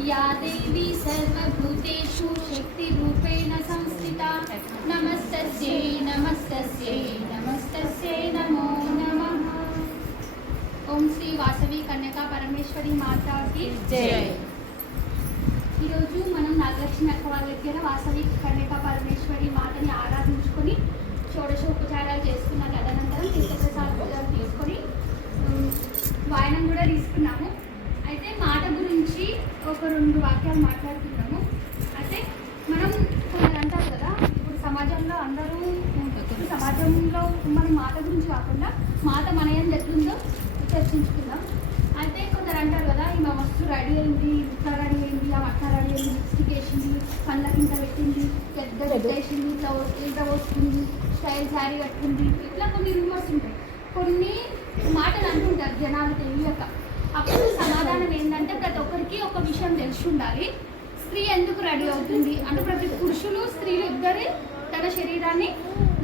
या देवी सर्वभूतेषु शक्तिरूपेण संस्थिता नमस्तस्यै नमस्तस्यै नमस्तस्यै नमो नमः ఓం శ్రీ వాసవి కన్యకా పరమేశ్వరి మాతాకి జై. ఈరోజు మనం నాగలక్ష్మి అక్క వాళ్ళ దగ్గర వాసవి కన్యకా పరమేశ్వరి మాతని ఆరాధించుకొని షోడశోపచారాలు చేసుకున్న తదనంతరం తీర్థప్రసాదాలు తీసుకొని ఉమ్, వాయనం కూడా తీసుకున్నాము అయితే మాట గురించి ఒక రెండు వాక్యాలు మాట్లాడుతున్నాము. అయితే మనం కొందరు అంటారు కదా ఇప్పుడు సమాజంలో అందరూ ఇప్పుడు సమాజంలో మన మాట గురించి కాకుండా మాట మన ఏం జరుగుతుందో చర్చించుకుందాం. అయితే కొందరు అంటారు కదా ఈమె మస్తు రెడీ అయింది ఇట్లా రెడీ అయింది ఆ అట్లా రెడీ అయింది లిప్స్టిక్ వేసింది కళ్ళకి ఇంత పెట్టింది పెద్ద పెట్టేసింది ఇట్లా వ- ఇంత వస్తుంది స్టైల్ శారీ కట్టుకుంది. ఇట్లా కొన్ని రూమర్స్ ఉంటాయి. కొన్ని మాటలు అంటుంటారు జనాలు తెలియక. అప్పుడు సమాధానం ఏంటంటే ప్రతి ఒక్కరికి ఒక విషయం తెలిసి ఉండాలి స్త్రీ ఎందుకు రెడీ అవుతుంది? అంటే ప్రతి పురుషులు స్త్రీలు ఇద్దరు తన శరీరాన్ని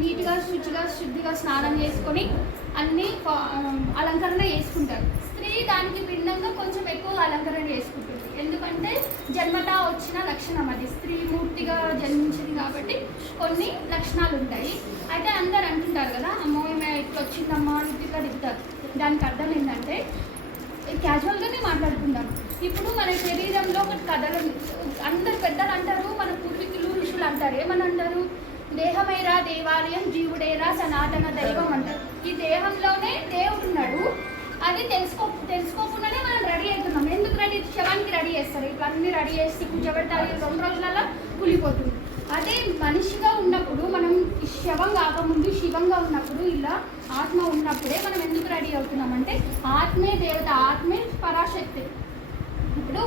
నీట్గా శుచిగా శుద్ధిగా స్నానం చేసుకొని అన్ని అలంకరణ చేసుకుంటారు. స్త్రీ దానికి భిన్నంగా కొంచెం ఎక్కువ అలంకరణ చేసుకుంటుంది. ఎందుకంటే జన్మట వచ్చిన లక్షణం అది. స్త్రీ మూర్తిగా జన్మించింది కాబట్టి కొన్ని లక్షణాలు ఉంటాయి. అయితే అందరు అంటుంటారు కదా అమ్మో ఈమె ఇట్లా వచ్చిందమ్మా ఇట్లా తింటారు దానికి అర్థం ఏంటంటే క్యాజువల్గానే మాట్లాడుకుందాం. ఇప్పుడు మన శరీరంలో ఒక కథలు అందరు పెద్దలు అంటారు మన పూర్వీకులు ఋషులు అంటారు. ఏమని అంటారు దేహమేరా దేవాలయం జీవుడేరా సనాతన దైవం అంటారు. ఈ దేహంలోనే దేవుడు ఉన్నాడు. అది తెలుసుకో తెలుసుకోకుండానే మనం రెడీ అవుతున్నాం. ఎందుకు రెడీ శవానికి రెడీ చేస్తారు. ఇవన్నీ రెడీ చేసి కూర్చోబెట్టాలి. రెండు రోజులలో కూలిపోతుంది. అదే మనిషిగా ఉన్నప్పుడు మనం శవం కాకముందు శివంగా ఉన్నప్పుడు ఇలా ఆత్మ ఉన్నప్పుడే మనం ఎందుకు రెడీ అవుతున్నాం అంటే ఆత్మే దేవత ఆత్మే పరాశక్తి. ఇప్పుడు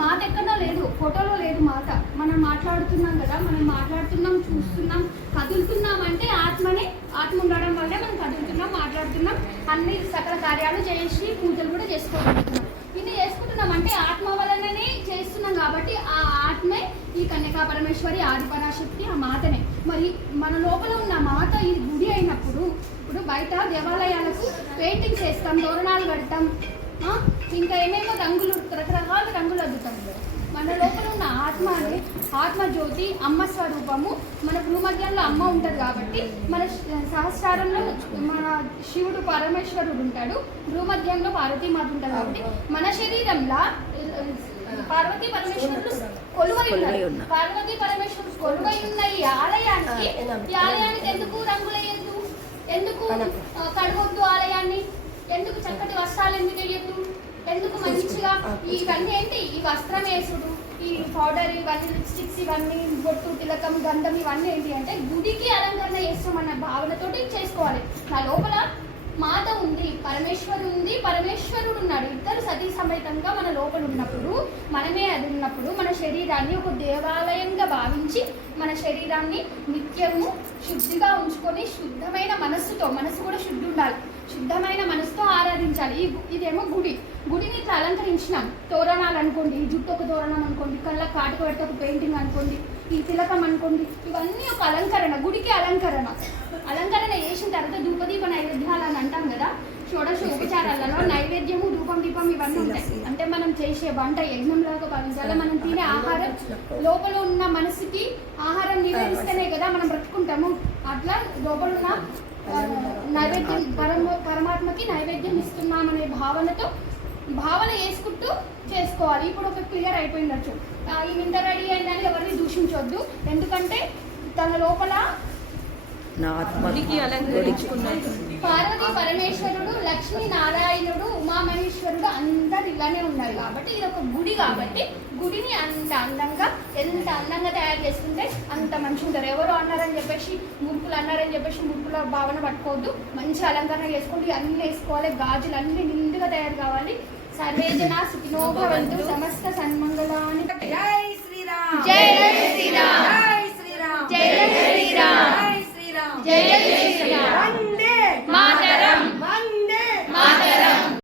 మాత ఎక్కడో లేదు ఫోటోలో లేదు మాత. మనం మాట్లాడుతున్నాం కదా మనం మాట్లాడుతున్నాం చూస్తున్నాం కదులుతున్నాం అంటే ఆత్మనే ఆత్మ ఉండడం వల్లే మనం కదులుతున్నాం మాట్లాడుతున్నాం అన్ని సకల కార్యాలు చేసి పూజలు కూడా చేసుకోగలుగుతున్నాం. ఇన్ని చేసుకుంటున్నాం అంటే ఆత్మ వలననే చేస్తున్నాం కాబట్టి ఆ ఆత్మే ఈ కన్యకా పరమేశ్వరి ఆది పరాశక్తి ఆ మాతనే. మరి మన లోపల ఉన్న మాత ఈ గుడి అయినప్పుడు ఇప్పుడు బయట దేవాలయాలకు పెయింటింగ్స్ వేస్తాం తోరణాలు కడతాం. ఇంకా ఏమేమో రంగులు రకరకాల రంగులు అద్దుతాం మన లోపల ఉన్న ఆత్మ అనే ఆత్మ జ్యోతి అమ్మ స్వరూపము మన భూమధ్యంలో అమ్మ ఉంటుంది కాబట్టి మన సహస్రారంలో మన శివుడు పరమేశ్వరుడు ఉంటాడు. భూమధ్యంలో పార్వతీమాత ఉంటుంది కాబట్టి మన శరీరంలో పార్వతీ పరమేశ్వరుడు కొలువై ఉన్నారు. ఉన్నారు. పార్వతీ పరమేశ్వరుడు కొలువై ఉన్న ఈ ఆలయానికి ఈ ఆలయానికి ఎందుకు రంగులేయద్దు ఎందుకు కడగొద్దు ఆలయాన్ని? ఎందుకు చక్కటి వస్త్రాలు ఎందుకు వేయద్దు? ఎందుకు మంచిగా ఇవన్నీ ఏంటి? ఈ వస్త్రం వేసుడు ఈ పౌడర్ ఇవన్నీ లిప్స్టిక్స్ ఇవన్నీ బొట్టు తిలకం గంధం ఇవన్నీ ఏంటి అంటే గుడికి అలంకరణ చేస్తామన్న భావనతోటి చేసుకోవాలి. నా లోపల మాత ఉంది పరమేశ్వరుడు ఉంది పరమేశ్వరుడు ఉన్నాడు. ఇద్దరు సతీ సమేతంగా మన లోపల ఉన్నప్పుడు మనమే అది ఉన్నప్పుడు మన శరీరాన్ని ఒక దేవాలయంగా భావించి మన శరీరాన్ని నిత్యము శుద్ధిగా ఉంచుకొని శుద్ధమైన మనస్సుతో మనసు కూడా శుద్ధి ఉండాలి. శుద్ధమైన మన ఆరాధించాలి. ఈ ఇదేమో గుడి. గుడిని ఇట్లా అలంకరించినాం. తోరణాలు అనుకోండి జుట్టు ఒక తోరణం అనుకోండి కళ్ళ కాటు పెడితే ఒక పెయింటింగ్ అనుకోండి ఈ తిలకం అనుకోండి ఇవన్నీ ఒక అలంకరణ గుడికి అలంకరణ. అలంకరణ చేసిన తర్వాత ధూపదీప నైవేద్యాలు అని అంటాం కదా షోడశ ఉపచారాలలో నైవేద్యము రూపం దీపం ఇవన్నీ ఉంటాయి. అంటే మనం చేసే వంట యజ్ఞంలాగా భావించాలి మనం తినే ఆహారం లోపల ఉన్న మనసుకి ఆహారం నివేదిస్తేనే కదా మనం బ్రతుకుంటాము. అట్లా లోపల ఉన్న నైవేద్యం పరమ పరమాత్మకి నైవేద్యం ఇస్తున్నామనే భావనతో భావన వేసుకుంటూ చేసుకోవాలి. ఇప్పుడు ఒక క్లియర్ అయిపోయిండొచ్చు ఈ ఇంత రెడీ అయిందని ఎవరిని దూషించొద్దు. ఎందుకంటే తన లోపల నా ఆత్మ పార్వతి పరమేశ్వరుడు లక్ష్మీ నారాయణుడు ఉమామహేశ్వరుడు అందరు ఇలానే ఉన్నారు కాబట్టి ఇది ఒక గుడి కాబట్టి గుడిని అంత అందంగా ఎంత అందంగా తయారు చేసుకుంటే అంత మంచిగా ఉంటారు. ఎవరు అన్నారని చెప్పేసి మురుకులు అన్నారని చెప్పేసి మురుకుల భావన పట్టుకోవద్దు. మంచి అలంకరణ చేసుకోండి అన్ని వేసుకోవాలి. గాజులు అన్ని నిండుగా తయారు కావాలి. సర్వే జన సుఖినో భవంతు సమస్త సన్మంగళాని